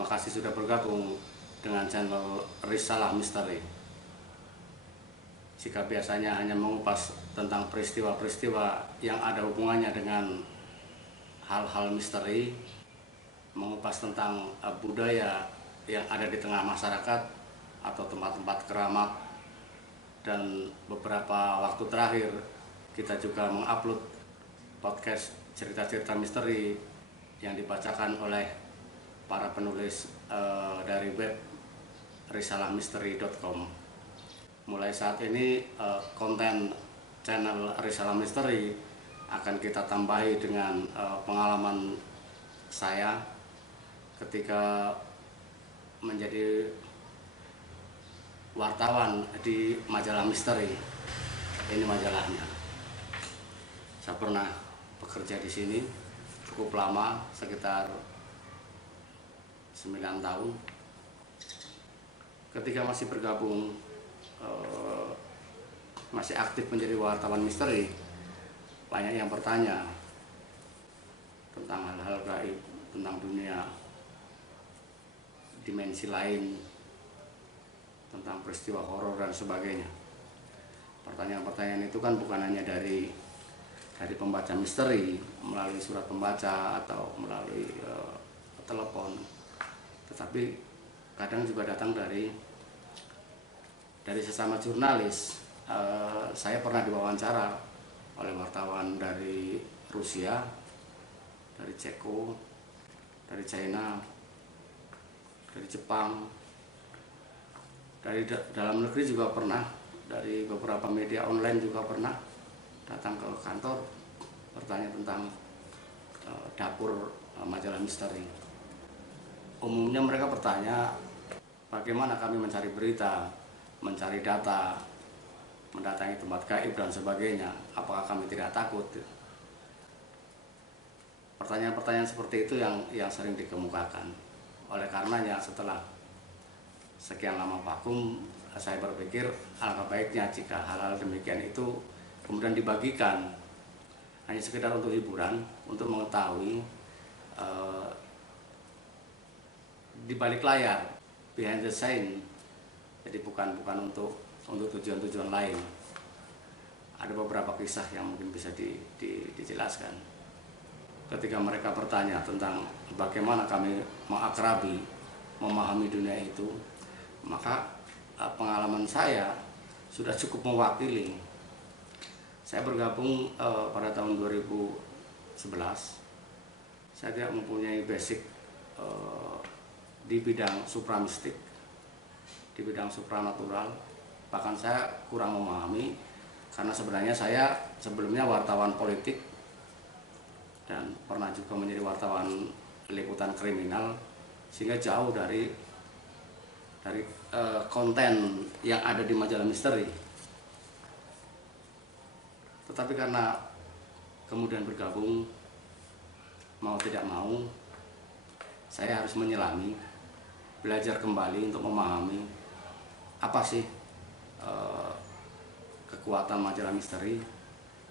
Terima kasih sudah bergabung dengan channel Risalah Misteri. Jika biasanya hanya mengupas tentang peristiwa-peristiwa yang ada hubungannya dengan hal-hal misteri, mengupas tentang budaya yang ada di tengah masyarakat atau tempat-tempat keramat, dan beberapa waktu terakhir kita juga mengupload podcast cerita-cerita misteri yang dibacakan oleh para penulis dari web risalahmisteri.com. Mulai saat ini konten channel Risalah Misteri akan kita tambahi dengan pengalaman saya ketika menjadi wartawan di majalah misteri. Ini majalahnya. Saya pernah bekerja di sini cukup lama, sekitar 9 tahun. Ketika masih bergabung, masih aktif menjadi wartawan misteri, banyak yang bertanya tentang hal-hal gaib, tentang dunia dimensi lain, tentang peristiwa horor dan sebagainya. Pertanyaan-pertanyaan itu kan bukan hanya dari pembaca misteri melalui surat pembaca atau melalui telepon, tetapi kadang juga datang dari sesama jurnalis. Saya pernah diwawancara oleh wartawan dari Rusia, dari Ceko, dari China, dari Jepang, dari dalam negeri juga pernah, dari beberapa media online juga pernah datang ke kantor bertanya tentang dapur majalah misteri. Umumnya mereka bertanya bagaimana kami mencari berita, mencari data, mendatangi tempat gaib dan sebagainya, apakah kami tidak takut? Pertanyaan-pertanyaan seperti itu yang sering dikemukakan. Oleh karenanya setelah sekian lama vakum, saya berpikir alangkah baiknya jika hal-hal demikian itu kemudian dibagikan hanya sekedar untuk hiburan, untuk mengetahui di balik layar, behind the scene. Jadi bukan untuk tujuan-tujuan lain. Ada beberapa kisah yang mungkin bisa dijelaskan. Ketika mereka bertanya tentang bagaimana kami mengakrabi, memahami dunia itu, maka pengalaman saya sudah cukup mewakili. Saya bergabung pada tahun 2011. Saya tidak mempunyai basic di bidang supramistik, di bidang supranatural. Bahkan saya kurang memahami, karena sebenarnya saya sebelumnya wartawan politik dan pernah juga menjadi wartawan liputan kriminal, sehingga jauh dari konten yang ada di majalah misteri. Tetapi karena kemudian bergabung, mau tidak mau saya harus menyelami, belajar kembali untuk memahami apa sih kekuatan majalah misteri,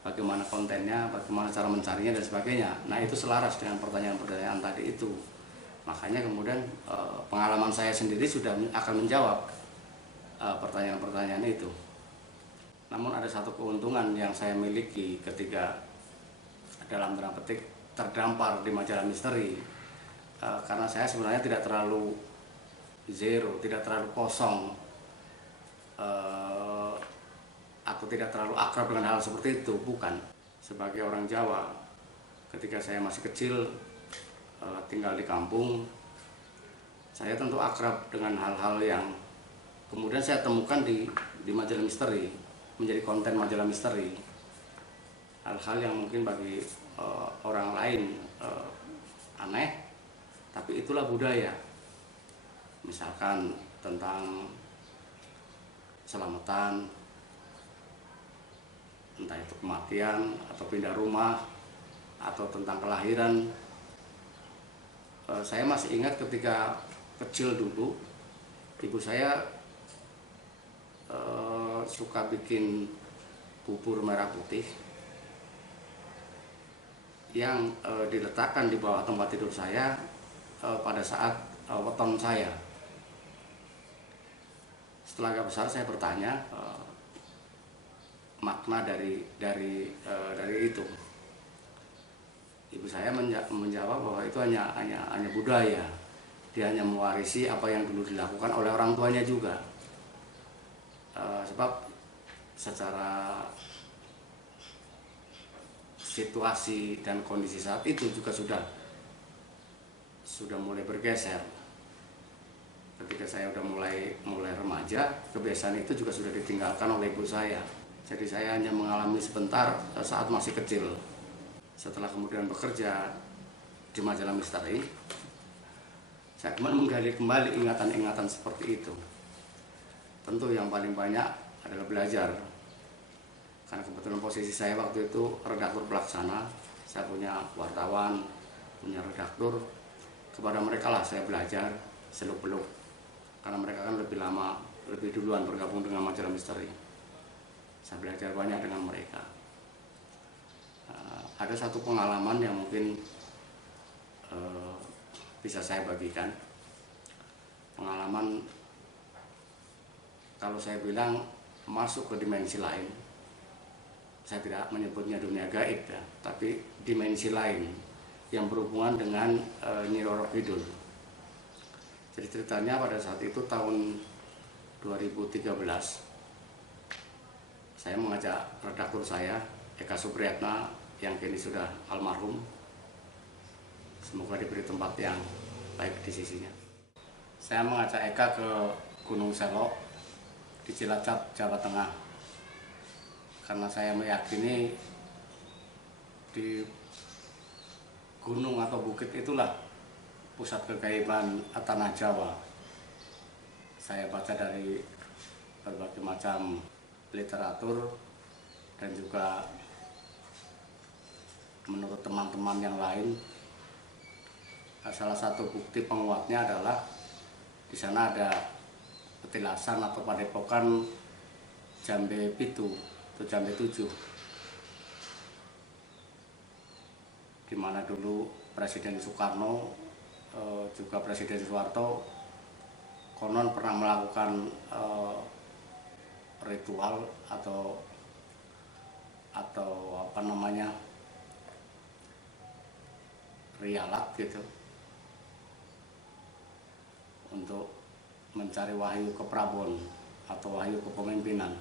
bagaimana kontennya, bagaimana cara mencarinya dan sebagainya. Nah, itu selaras dengan pertanyaan-pertanyaan tadi itu. Makanya kemudian pengalaman saya sendiri sudah akan menjawab pertanyaan-pertanyaan itu. Namun ada satu keuntungan yang saya miliki ketika dalam tanda petik terdampar di majalah misteri, karena saya sebenarnya tidak terlalu zero, tidak terlalu kosong, atau tidak terlalu akrab dengan hal seperti itu, bukan. Sebagai orang Jawa, ketika saya masih kecil tinggal di kampung, saya tentu akrab dengan hal-hal yang kemudian saya temukan di majalah misteri, menjadi konten majalah misteri. Hal-hal yang mungkin bagi orang lain aneh, tapi itulah budaya. Misalkan tentang selamatan, entah itu kematian atau pindah rumah, atau tentang kelahiran. Saya masih ingat ketika kecil dulu, ibu saya suka bikin bubur merah putih yang diletakkan di bawah tempat tidur saya pada saat weton saya. Setelah agak besar saya bertanya makna dari itu. Ibu saya menjawab bahwa itu hanya budaya. Dia hanya mewarisi apa yang dulu dilakukan oleh orang tuanya juga. Sebab secara situasi dan kondisi saat itu juga sudah mulai bergeser. Ketika saya udah mulai remaja, kebiasaan itu juga sudah ditinggalkan oleh ibu saya. Jadi saya hanya mengalami sebentar saat masih kecil. Setelah kemudian bekerja di majalah misteri, saya menggali kembali ingatan-ingatan seperti itu. Tentu yang paling banyak adalah belajar. Karena kebetulan posisi saya waktu itu redaktur pelaksana, saya punya wartawan, punya redaktur. Kepada mereka lah saya belajar seluk-beluk. Karena mereka kan lebih duluan bergabung dengan majalah misteri. Saya belajar banyak dengan mereka. Ada satu pengalaman yang mungkin bisa saya bagikan. Pengalaman, kalau saya bilang masuk ke dimensi lain, saya tidak menyebutnya dunia gaib ya, tapi dimensi lain yang berhubungan dengan Nyi Roro Kidul. Jadi ceritanya pada saat itu tahun 2013, saya mengajak redaktur saya, Eka Supriyatna, yang kini sudah almarhum. Semoga diberi tempat yang baik di sisinya. Saya mengajak Eka ke Gunung Selok di Cilacap, Jawa Tengah. Karena saya meyakini di gunung atau bukit itulah pusat kegaiban tanah Jawa. Saya baca dari berbagai macam literatur dan juga menurut teman-teman yang lain, salah satu bukti penguatnya adalah di sana ada petilasan atau padepokan Jambe Pitu atau Jambe 7, di mana dulu Presiden Soekarno juga Presiden Soeharto konon pernah melakukan ritual atau apa namanya, rialat gitu, untuk mencari wahyu ke Prabon atau wahyu kepemimpinan.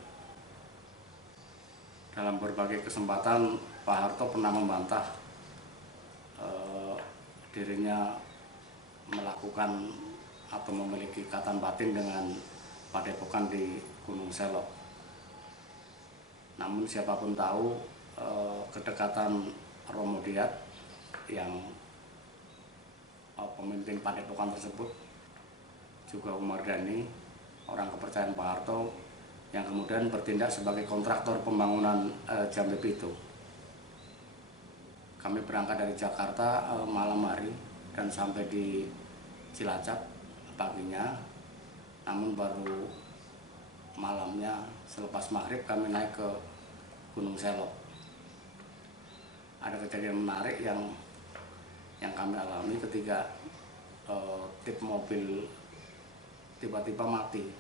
Dalam berbagai kesempatan Pak Harto pernah membantah dirinya melakukan atau memiliki ikatan batin dengan padepokan di Gunung Selok. Namun siapapun tahu kedekatan Romo Diat yang pemimpin padepokan tersebut, juga Umar Dhani, orang kepercayaan Pak Harto, yang kemudian bertindak sebagai kontraktor pembangunan Jambe Pitu. Kami berangkat dari Jakarta malam hari dan sampai di Cilacap paginya, namun baru malamnya selepas maghrib kami naik ke Gunung Selok. Ada kejadian menarik yang kami alami ketika tip mobil tiba-tiba mati.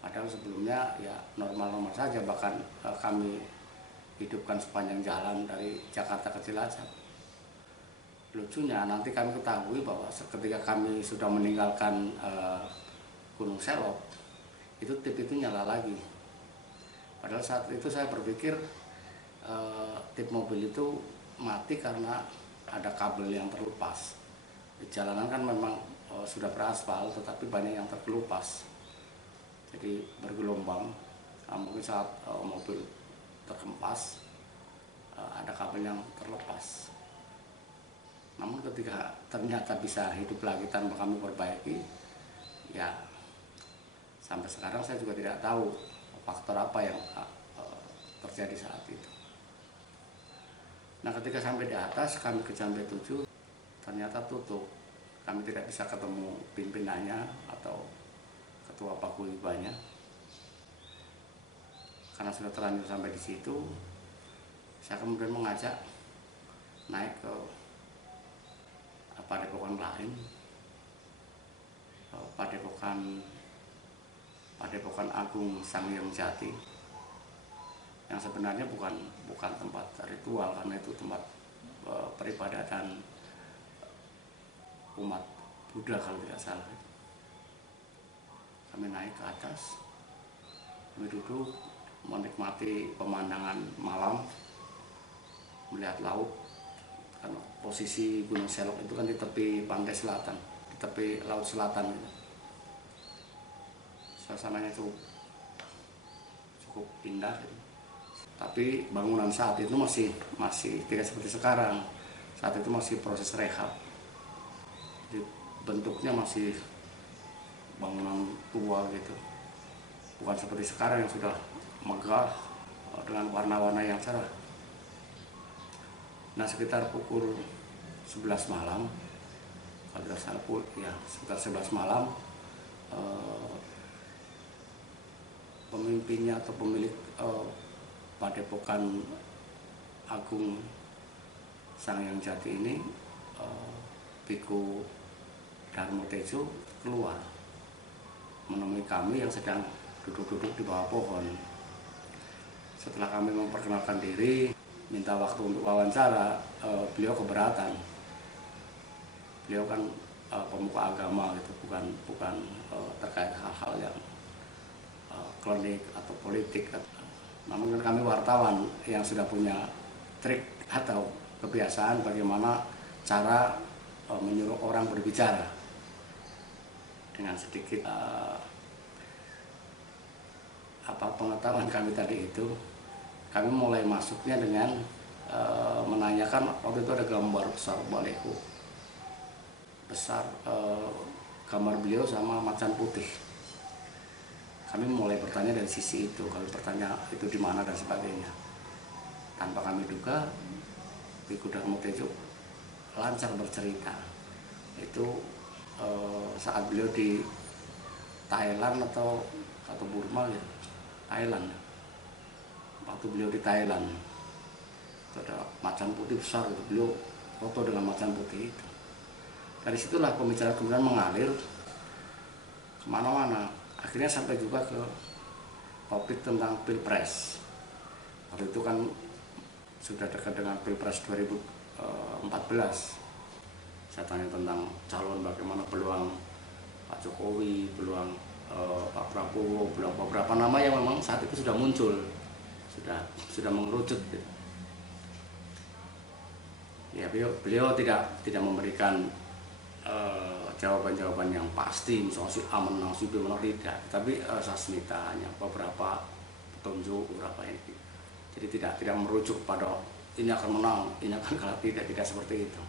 Padahal sebelumnya ya normal-normal saja, bahkan kami hidupkan sepanjang jalan dari Jakarta ke Cilacap. Lucunya nanti kami ketahui bahwa ketika kami sudah meninggalkan Gunung Selok, itu tip itu nyala lagi. Padahal saat itu saya berpikir tip mobil itu mati karena ada kabel yang terlepas. Di jalanan kan memang sudah beraspal, tetapi banyak yang terkelupas, jadi bergelombang. Mungkin saat mobil terkempas ada kabel yang terlepas. Namun ketika ternyata bisa hidup lagi tanpa kami perbaiki, ya sampai sekarang saya juga tidak tahu faktor apa yang terjadi saat itu. Nah, ketika sampai di atas, kami ke Jambe 7, ternyata tutup. Kami tidak bisa ketemu pimpinannya atau ketua paguyubannya. Karena sudah terlanjur sampai di situ, saya kemudian mengajak naik ke padepokan lain. Padepokan Agung Sanghyang Jati, yang sebenarnya bukan tempat ritual, karena itu tempat peribadatan umat Buddha kalau tidak salah. Kami naik ke atas, kami duduk menikmati pemandangan malam, melihat laut. Kan posisi Gunung Selok itu kan di tepi pantai selatan, di tepi laut selatan gitu. Suasananya cukup indah gitu. Tapi bangunan saat itu masih tidak seperti sekarang. Saat itu masih proses rehab. Jadi bentuknya masih bangunan tua gitu. Bukan seperti sekarang yang sudah megah dengan warna-warna yang cerah. Nah, sekitar pukul 11 malam, kalau tidak salah ya sekitar 11 malam, pemimpinnya atau pemilik Padepokan Agung Sanghyang Jati ini, Biku Darmo Tejo, keluar menemui kami yang sedang duduk-duduk di bawah pohon. Setelah kami memperkenalkan diri, minta waktu untuk wawancara, beliau keberatan. Beliau kan pemuka agama gitu, bukan terkait hal-hal yang klinik atau politik. Namun kan kami wartawan yang sudah punya trik atau kebiasaan bagaimana cara menyuruh orang berbicara. Dengan sedikit pengetahuan kami tadi itu, kami mulai masuknya dengan menanyakan, waktu itu ada gambar besar balehu besar, gambar beliau sama macan putih. Kami mulai bertanya dari sisi itu, kami bertanya itu di mana dan sebagainya. Tanpa kami duga, Biku Darmo Tejo lancar bercerita. Itu saat beliau di Thailand atau Burma ya, Thailand. Waktu beliau di Thailand, itu ada macan putih besar, itu beliau foto dengan macan putih itu. Dari situlah pembicaraan kemudian mengalir kemana-mana. Akhirnya sampai juga ke topik tentang Pilpres. Waktu itu kan sudah dekat dengan Pilpres 2014. Saya tanya tentang calon, bagaimana peluang Pak Jokowi, peluang Pak Prabowo, peluang beberapa nama yang memang saat itu sudah muncul, sudah mengerucut. Ya, beliau tidak memberikan jawaban-jawaban yang pasti, misalnya si A menang, si B menang, tidak. Tapi sasmita, hanya beberapa petunjuk, beberapa ini. Jadi tidak merujuk pada ini akan menang, ini akan kalah, tidak seperti itu.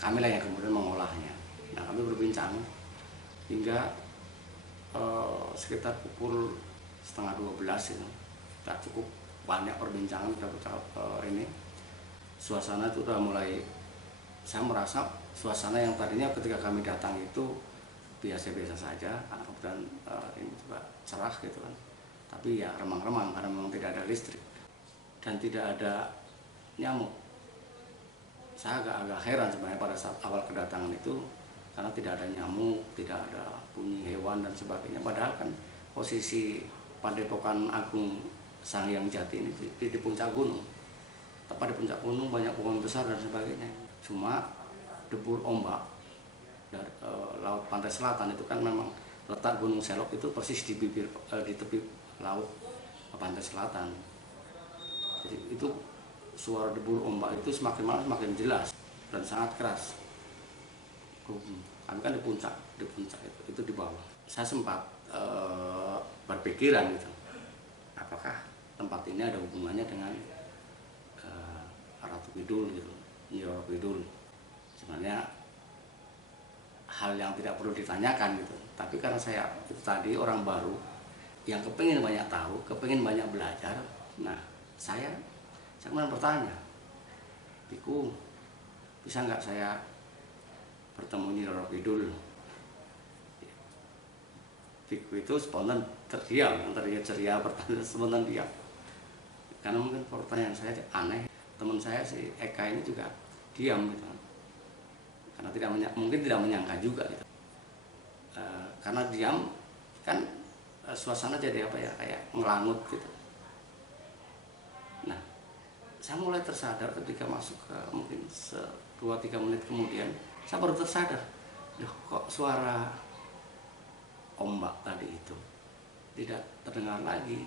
Kami lah yang kemudian mengolahnya. Nah, kami berbincang hingga sekitar pukul 11:30 itu. Kita cukup banyak perbincangan, ini. Suasana itu udah mulai, saya merasa suasana yang tadinya ketika kami datang itu biasa-biasa saja, kemudian ini juga cerah gitu kan, tapi ya remang-remang karena memang tidak ada listrik dan tidak ada nyamuk. Saya agak heran sebenarnya pada saat awal kedatangan itu, karena tidak ada nyamuk, tidak ada bunyi hewan dan sebagainya. Padahal kan posisi Padepokan Agung Sanghyang Jati ini di puncak gunung, tepat di puncak gunung, banyak pohon besar dan sebagainya. Cuma debur ombak dari laut pantai selatan itu kan memang letak Gunung Selok itu persis di tepi laut pantai selatan. Jadi itu suara debur ombak itu semakin malam semakin jelas dan sangat keras. Kami kan di puncak itu di bawah. Saya sempat berpikiran gitu, apakah tempat ini ada hubungannya dengan Ratu Kidul gitu, Nyi Roro Kidul. Sebenarnya hal yang tidak perlu ditanyakan gitu, tapi karena saya itu tadi orang baru yang kepingin banyak tahu, kepingin banyak belajar. Nah, saya kemudian bertanya, Biku, bisa nggak saya bertemu Nyi Roro Kidul? Biku itu spontan terdiam, yang tadinya ceria bertanya spontan diam, karena mungkin pertanyaan saya aneh. Teman saya si Eka ini juga diam gitu, karena mungkin tidak menyangka juga gitu. Karena diam kan suasana jadi apa ya, kayak ngelangut gitu. Nah, saya mulai tersadar ketika masuk ke mungkin 2-3 menit kemudian, saya baru tersadar, loh kok suara ombak tadi itu tidak terdengar lagi.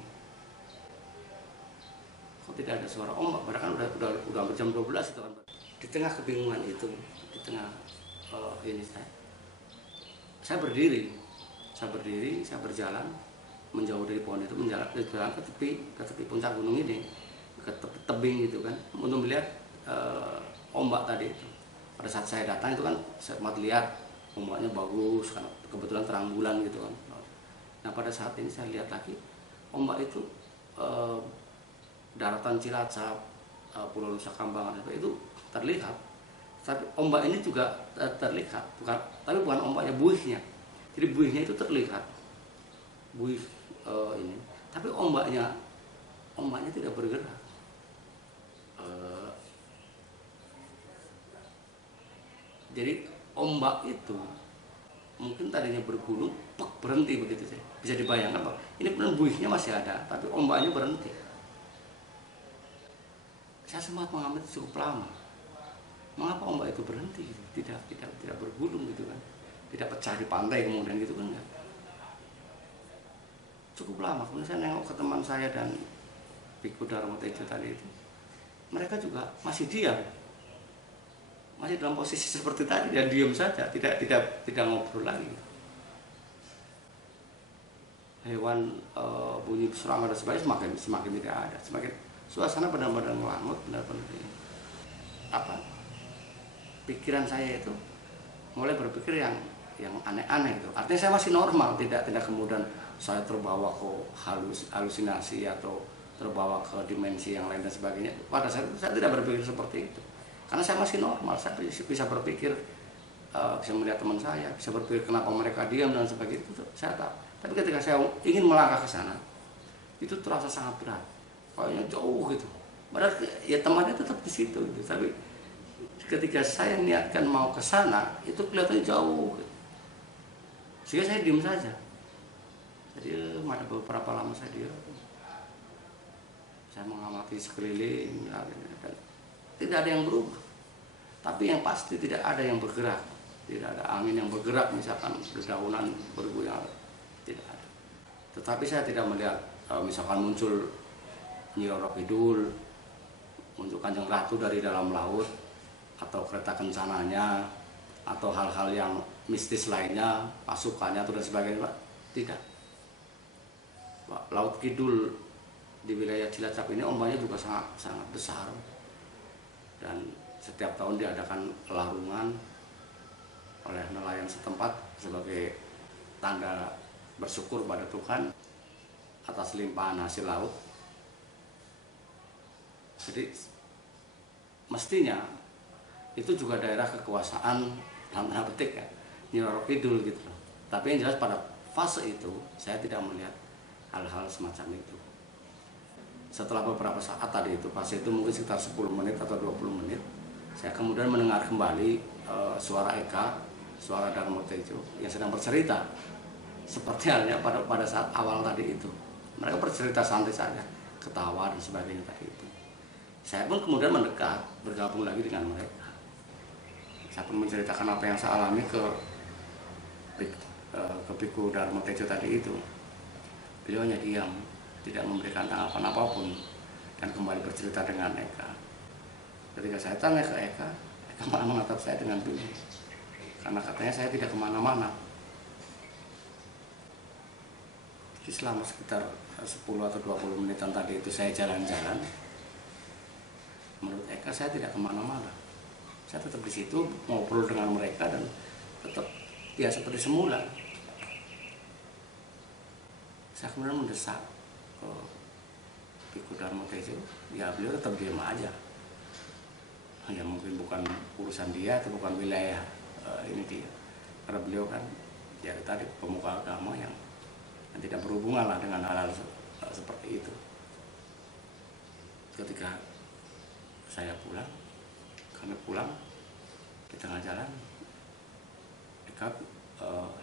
Kok tidak ada suara ombak? Padahal kan udah jam 12 itu kan. Di tengah kebingungan itu, di tengah ini saya berdiri, saya berjalan menjauh dari pohon itu, berjalan ke tepi puncak gunung ini, ke tebing gitu kan, untuk melihat ombak tadi itu. Pada saat saya datang itu kan saya sempat lihat ombaknya bagus karena kebetulan terang bulan gitu kan. Nah pada saat ini saya lihat lagi ombak itu daratan Cilacap, Pulau Nusa Kambangan itu terlihat. Tapi ombak ini juga terlihat, tapi bukan ombaknya, buihnya. Jadi buihnya itu terlihat, buih ini. Tapi ombaknya tidak bergerak. Jadi ombak itu mungkin tadinya bergulung, berhenti begitu saja. Bisa dibayangkan Pak. Ini benar buihnya masih ada, tapi ombaknya berhenti. Saya sempat mengamati cukup lama. Mengapa ombak itu berhenti gitu? Tidak bergulung gitu kan, tidak pecah di pantai kemudian gitu kan, enggak. Cukup lama kemudian saya nengok ke teman saya dan Biku Darmo Tejo tadi itu, mereka juga masih diam, masih dalam posisi seperti tadi, dan diam saja, tidak ngobrol lagi. Hewan bunyi serangga dan sebagainya semakin tidak ada, semakin suasana benar-benar ngelangut, benar-benar apa, pikiran saya itu mulai berpikir yang aneh-aneh itu. Artinya saya masih normal, tidak kemudian saya terbawa ke halusinasi atau terbawa ke dimensi yang lain dan sebagainya. Pada saat itu saya tidak berpikir seperti itu, karena saya masih normal. Saya bisa berpikir, bisa melihat teman saya, bisa berpikir kenapa mereka diam dan sebagainya, itu saya tahu. Tapi ketika saya ingin melangkah ke sana, itu terasa sangat berat, kayaknya jauh gitu. Padahal ya temannya tetap di situ gitu. Tapi ketika saya niatkan mau ke sana, itu kelihatannya jauh gitu. Sehingga saya diam saja. Jadi ada beberapa lama saya diam. Saya mengamati sekeliling dan tidak ada yang berubah. Tapi yang pasti tidak ada yang bergerak. Tidak ada angin yang bergerak, misalkan dedaunan bergoyang, tidak ada. Tetapi saya tidak melihat misalkan muncul Nyi Roro Kidul, muncul Kanjeng Ratu dari dalam laut, atau kereta kencananya, atau hal-hal yang mistis lainnya, pasukannya atau dan sebagainya. Tidak. Laut Kidul di wilayah Cilacap ini ombaknya juga sangat besar, dan setiap tahun diadakan larungan oleh nelayan setempat sebagai tanda bersyukur pada Tuhan atas limpahan hasil laut. Jadi mestinya itu juga daerah kekuasaan dalam tanda petik ya, Nyi Roro Kidul gitu. Tapi yang jelas pada fase itu saya tidak melihat hal-hal semacam itu. Setelah beberapa saat tadi itu, fase itu mungkin sekitar 10 menit atau 20 menit, saya kemudian mendengar kembali suara Eka, suara Darmo Tejo yang sedang bercerita seperti halnya pada saat awal tadi itu. Mereka bercerita santai saja, ketawa dan sebagainya tadi itu. Saya pun kemudian mendekat, bergabung lagi dengan mereka. Saya pun menceritakan apa yang saya alami ke Biku Darmo Tejo tadi itu. Beliau hanya diam, tidak memberikan tanggapan apapun, dan kembali bercerita dengan Eka. Ketika saya tanya ke Eka malah menatap saya dengan bingung, karena katanya saya tidak kemana-mana. Jadi selama sekitar 10 atau 20 menitan tadi itu saya jalan-jalan, menurut Eka saya tidak kemana-mana. Saya tetap di situ ngobrol dengan mereka dan tetap ya seperti semula. Saya kemudian mendesak ke Biku Darmo Tejo, ya beliau tetap diam aja. Ya mungkin bukan urusan dia atau bukan wilayah ini dia, karena beliau kan ya tadi pemuka agama yang tidak berhubungan lah dengan hal-hal seperti itu. Ketika kami pulang di tengah jalan, Eka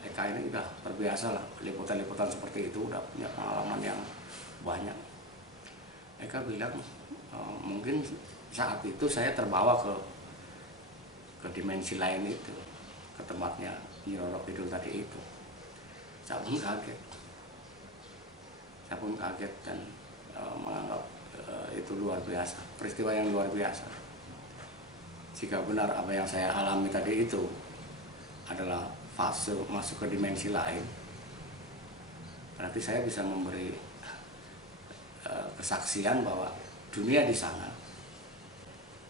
Eka ini udah terbiasa lah liputan-liputan seperti itu, udah punya pengalaman yang banyak. Eka bilang mungkin saat itu saya terbawa ke dimensi lain itu, ke tempatnya Nyi Roro Kidul tadi itu. Saya pun kaget dan menganggap itu luar biasa, peristiwa yang luar biasa. Jika benar apa yang saya alami tadi itu adalah fase masuk ke dimensi lain, berarti saya bisa memberi kesaksian bahwa dunia di sana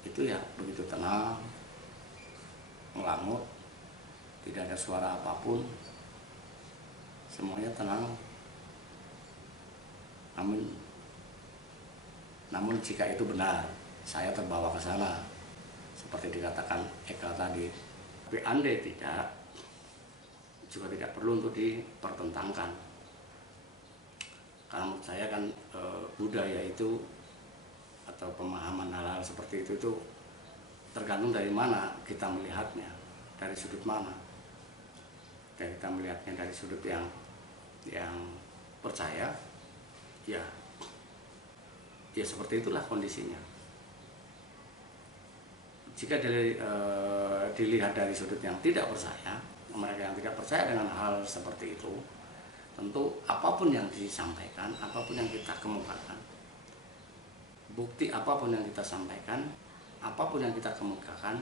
itu ya begitu tenang, melangut, tidak ada suara apapun, semuanya tenang. Namun jika itu benar, saya terbawa ke sana seperti dikatakan Eka tadi. Tapi andai tidak, juga tidak perlu untuk dipertentangkan. Karena menurut saya kan budaya itu atau pemahaman hal-hal seperti itu tergantung dari mana kita melihatnya, dari sudut mana. Dan kita melihatnya dari sudut yang percaya, ya seperti itulah kondisinya. Jika dilihat dari sudut yang tidak percaya, mereka yang tidak percaya dengan hal seperti itu, tentu apapun yang disampaikan, apapun yang kita kemukakan, bukti apapun yang kita sampaikan, apapun yang kita kemukakan,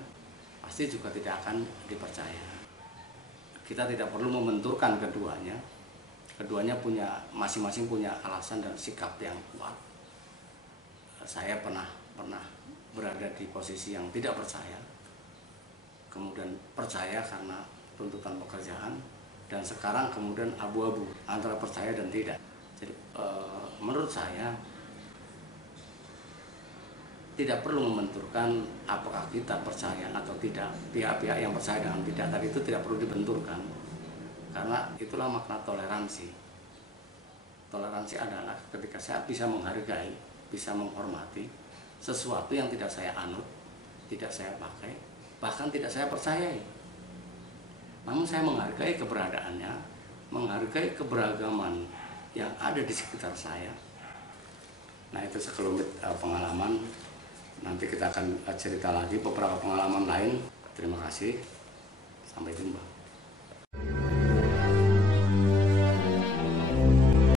pasti juga tidak akan dipercaya. Kita tidak perlu membenturkan keduanya. Keduanya masing-masing punya alasan dan sikap yang kuat. Saya pernah berada di posisi yang tidak percaya, kemudian percaya karena tuntutan pekerjaan, dan sekarang kemudian abu-abu antara percaya dan tidak. Jadi menurut saya tidak perlu membenturkan apakah kita percaya atau tidak. Pihak-pihak yang percaya dengan tidak tadi itu tidak perlu dibenturkan, karena itulah makna toleransi. Toleransi adalah ketika saya bisa menghargai, bisa menghormati sesuatu yang tidak saya anut, tidak saya pakai, bahkan tidak saya percayai. Namun saya menghargai keberadaannya, menghargai keberagaman yang ada di sekitar saya. Nah, itu sekelumit pengalaman. Nanti kita akan cerita lagi beberapa pengalaman lain. Terima kasih. Sampai jumpa.